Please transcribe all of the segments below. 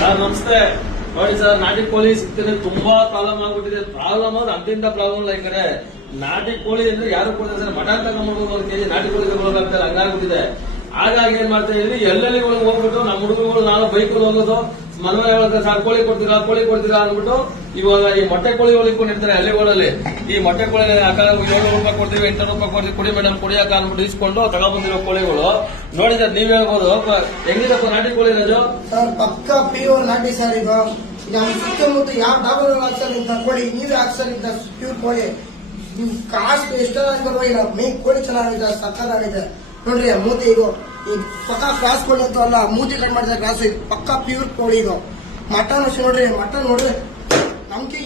Sir ನಮಸ್ತೆ. ನೋಡಿ sir, ನಾಟಿ ಕೋಳಿ ಸಿಗ್ತದೆ ತುಂಬಾ ಪ್ರಾಬ್ಲಮ್ ಆಗ್ಬಿಟ್ಟಿದೆ. ಪ್ರಾಬ್ಲಮ್ ಅಂದ್ರೆ ಅಂತಿಂತ ಪ್ರಾಬ್ಲಮ್ ಇಲ್ಲ. ಈ ಕಡೆ ನಾಟಿ ಕೋಳಿ ಅಂದ್ರೆ ಯಾರು ಕೊಡ್ತಾರೆ ಸರ್? ಮಟನ್ ತಗೊಂಡ್ಬಿಡ್ಬೋದು, 1 ಕೆಜಿ ನಾಟಿ ಕೋಳಿ ತಗೊಳ್ಳೋದಾಗ್ತಾರೆ, ಹಂಗಾಗ್ಬಿಟ್ಟಿದೆ. ಹಾಗಾಗಿ ಏನ್ ಮಾಡ್ತಾ ಇದೀವಿ, ಎಲ್ಲೆಲ್ಲಿ ಹೋಗ್ಬಿಟ್ಟು ನಮ್ಮ ಹುಡುಗರುಗಳು ನಾವು ಬೈಕಲ್ಲಿ ಹೋಗೋದು, ಮನವೇ ಹೇಳ್ತಾರೆ ಸರ್ ಕೋಳಿ ಕೊಡ್ತೀರಾ ಅಂದ್ಬಿಟ್ಟು ಇವಾಗ ಈ ಮೊಟ್ಟೆ ಕೋಳಿ ಹೊಲಿಕೊಂಡಿರ್ತಾರೆ ಹಳ್ಳಿಗಳಲ್ಲಿ. ಈ ಮೊಟ್ಟೆ ಕೋಳಿ 700 ರೂಪಾಯಿ ಕೊಡ್ತೀವಿ, 800 ರೂಪಾಯಿ ಕೊಡ್ತೀವಿ, ಕುಡಿ ಮೇಡಮ್ ಕುಡಿಯಾಕ ಅಂದ್ಬಿಟ್ಟು ಇಸ್ಕೊಂಡು ತಗೊಂಡ್ಬಂದಿರೋ ಕೋಳಿಗಳು ನೋಡಿದ್ರೆ ನೀವ್ ಹೇಳ್ಬೋದು ಹೆಂಗಿದಪ್ಪ ನಾಟಿ ಕೋಳಿ ರಾಜು? ಸರ್ ಪಕ್ಕ ಪ್ಯೂರ್ ನಾಟಿ ಸರ್. ಇದು ನಮ್ಮ ಸುತ್ತಮುತ್ತ ಯಾವ ಡಾಬರ್ ಹಾಕ್ಸಲಿಂದ ಕೋಳಿ ನೀವೇ ಹಾಕ್ಸಲಿಂದ ಪ್ಯೂರ್ ಕೋಳಿ. ಕಾಸ್ಟ್ ಎಷ್ಟಾಗಿ ಪರವಾಗಿಲ್ಲ, ಮೇನ್ ಕೋಳಿ ಚೆನ್ನಾಗಿದೆ, ಸಕ್ಕತ್ತಾಗಿದೆ. ನೋಡ್ರಿ ಮೂತಿ ಇದು ಪಕ್ಕ ಕ್ರಾಸ್ ಕೋಳಿ ಅಂತ ಅಲ್ಲ, ಮೂತಿ ಕಟ್ ಮಾಡಿದ ಕ್ರಾಸ್. ಇದು ಪಕ್ಕ ಪ್ಯೂರ್ ಕೋಳಿ. ಇದು ಮಟನ್ ಅಷ್ಟು ನೋಡ್ರಿ, ಮಟನ್ ನೋಡ್ರಿ ನಮ್ಗೆ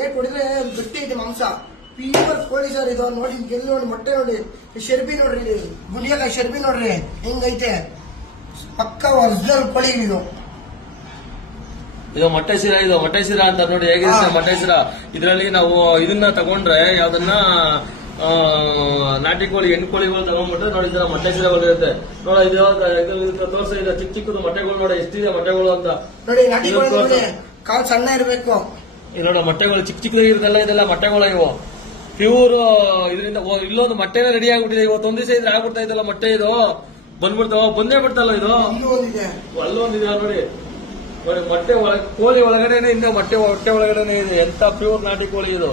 ಏಟ್ ಹೊಡಿದ್ರೆ ಗಟ್ಟಿ ಐತೆ ಮಾಂಸ. ಪ್ಯೂರ್ ಕೋಳಿ ಸರ್ ಇದು. ನೋಡಿ ಗೆಲ್ಲಿ ನೋಡಿ, ಮೊಟ್ಟೆ ನೋಡಿ, ಶರ್ಬಿ ನೋಡ್ರಿ, ಗುಂಡಿಯಾಗ ಶರ್ಬಿ ನೋಡ್ರಿ ಹೆಂಗೈತೆ. ಪಕ್ಕ ಒರಿಜಿನಲ್ ಕೋಳಿ ಇದು. ಇದು ಮೊಟ್ಟೆ ಶಿರಾ ಅಂತ ನೋಡಿ ಹೇಗಿರುತ್ತೆ ಮೊಟ್ಟೆ ಶಿರಾ. ಇದರಲ್ಲಿ ನಾವು ಇದನ್ನ ತಗೊಂಡ್ರೆ ಯಾವ್ದನ್ನ ನಾಟಿ ಕೋಳಿ ಹೆಣ್ಣು ಕೋಳಿಗಳು ತಗೊಂಡ್ಬಿಟ್ರೆ ನೋಡಿ ಇದರ ಮೊಟ್ಟೆ ಶಿರಾಗಳು ಇರುತ್ತೆ. ನೋಡ ಇದು ತೋರ್ಸ, ಇದೆ ಚಿಕ್ಕ ಚಿಕ್ಕದು ಮೊಟ್ಟೆಗಳು ನೋಡ ಎಷ್ಟಿದೆ ಮೊಟ್ಟೆಗಳು ಅಂತ ನೋಡಿ. ನಾಟಿ ಕೋಳಿ ಕಾಲು ಸಣ್ಣ ಇರಬೇಕು. ನೋಡ ಮೊಟ್ಟೆಗಳು ಚಿಕ್ಕ ಚಿಕ್ಕದಾಗಿ ಇರುತ್ತಲ್ಲ, ಇದೆಲ್ಲ ಮೊಟ್ಟೆಗಳು ಇವು ಪ್ಯೂರ್. ಇದರಿಂದ ಇಲ್ಲೊಂದು ಮೊಟ್ಟೆನೇ ರೆಡಿ ಆಗ್ಬಿಟ್ಟಿದೆ. ಇವತ್ತೊಂದ್ ದಿವಸ ಇದ್ರೆ ಆಗ್ಬಿಡ್ತಾ ಇದೆಲ್ಲ ಮೊಟ್ಟೆ. ಇದು ಬಂದ್ಬಿಡ್ತಾವ, ಬಂದೇ ಬಿಡ್ತಲ್ಲ ಇದು. ಅಲ್ಲೊಂದಿದೆ ನೋಡಿ, ಮೊಟ್ಟೆ ಕೋಳಿ ಒಳಗಡೆನೆ ಇಂದ ಹೊಟ್ಟೆ ಒಳಗಡೆನೆ ಇದೆ. ಎಂತ ಪ್ಯೂರ್ ನಾಟಿ ಕೋಳಿ ಇದು.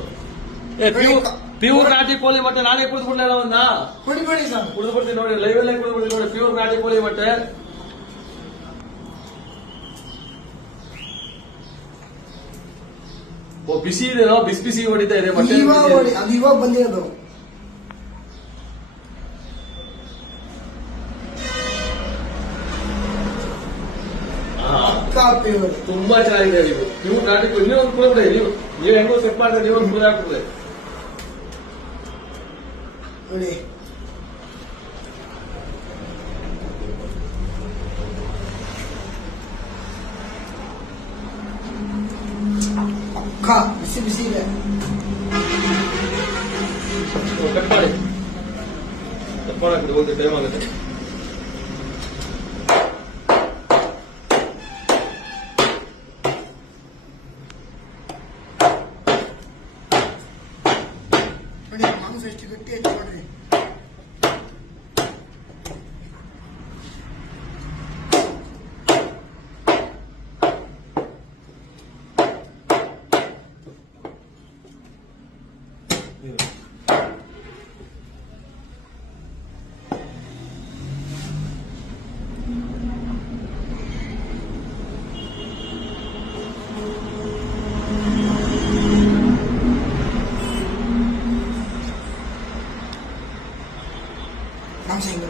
ಪ್ಯೂರ್ ನಾಟಿ ಕೋಳಿ ಮೊಟ್ಟೆ ನಾನೇ ಕುಡಿದ್ಬಿಡ್ಲಿಲ್ಲ ಅವನ್ನ. ಕುಡಿದ್ಬಿಡ್ತೀನಿ ನೋಡಿ, ಲೈವ್ ಅಲ್ಲೇ ಕುಡಿದ್ಬಿಡ್ತೀನಿ ನೋಡಿ. ಪ್ಯೂರ್ ನಾಟಿ ಕೋಳಿ ಮೊಟ್ಟೆ ಬಿಸಿ ಇದೆ, ಬಿಸಿ ಹೊಡಿತಾ ಇದೆ ಮೊಟ್ಟೆ. ಅದು ಇವಾಗ ಬಂದಿರೋದು. ತುಂಬಾ ಚೆನ್ನಾಗಿದೆ. ನೀವು ನಾಟಿ ನೀವೊಂದು ಕುಡಿದ್ಬಿಡಿ. ನೀವು ಹೆಂಗೋ ಸೆಟ್ ಮಾಡಿದ್ರೆ ನೀವೊಂದು ಕುಡಿ ಹಾಕ್ಬಿಡ್ರಿ ನೋಡಿ. ಅಕ್ಕ ಬಿಸಿ ಇದೆ. ಕಟ್ ಮಾಡಿ ಹೋಗಿ ಟೈಮ್ ಆಗುತ್ತೆ. ನೋಡಿ ಮಾಂಸ ಎಷ್ಟು ಗಟ್ಟಿ ಆಯ್ತು ನೋಡ್ರಿ. ಮಾಂಸ ಹಿಂಗೆ